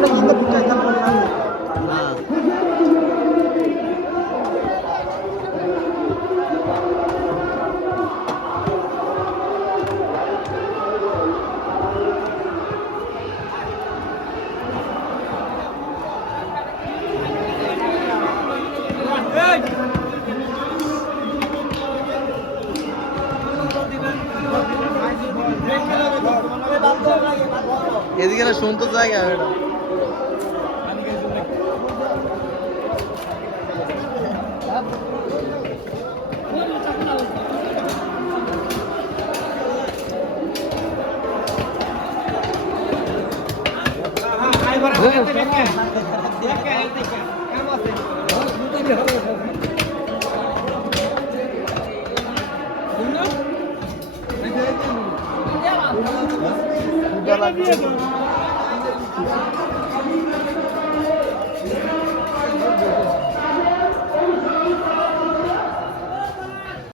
আমরা কিন্তু পিটাই তারপর নামবো হ্যাঁ এদিকে না শুনতে জায়গা এটা লাগবে